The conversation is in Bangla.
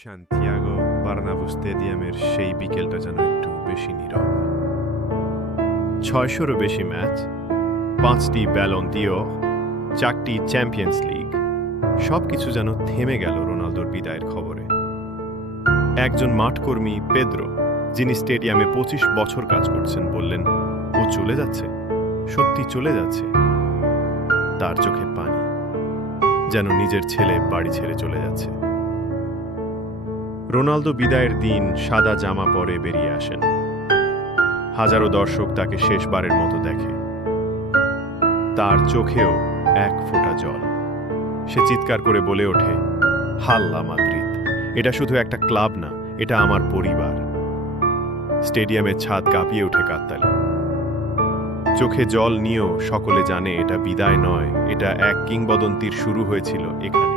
সান্তিয়াগো বার্নাবু স্টেডিয়ামের সেই বিকেলটা যেন একটু বেশি নীরব। ৬০০-রও বেশি ম্যাচ, ৫টি ব্যালন দিও, ৪টি চ্যাম্পিয়ন্স লিগ, সবকিছু যেন থেমে গেল রোনালদোর বিদায়ের খবরে। একজন মাঠকর্মী পেদ্রো, যিনি স্টেডিয়ামে ২৫ বছর কাজ করছেন, বললেন, ও চলে যাচ্ছে, সত্যি চলে যাচ্ছে। তার চোখে পানি, যেন নিজের ছেলে বাড়ি ছেড়ে চলে যাচ্ছে। রোনালদো বিদায়ের দিন সাদা জামা পরে বেরিয়ে আসেন। হাজারো দর্শক তাকে শেষবারের মতো দেখে। তার চোখেও এক ফোঁটা জল। সে চিৎকার করে বলে ওঠে, হাল্লা মাদ্রিদ, এটা শুধু একটা ক্লাব না, এটা আমার পরিবার। স্টেডিয়ামের ছাদ কাঁপিয়ে ওঠে কাকতালি। চোখে জল নিয়েও সকলে জানে এটা বিদায় নয়, এটা এক কিংবদন্তির শুরু হয়েছিল এখানে।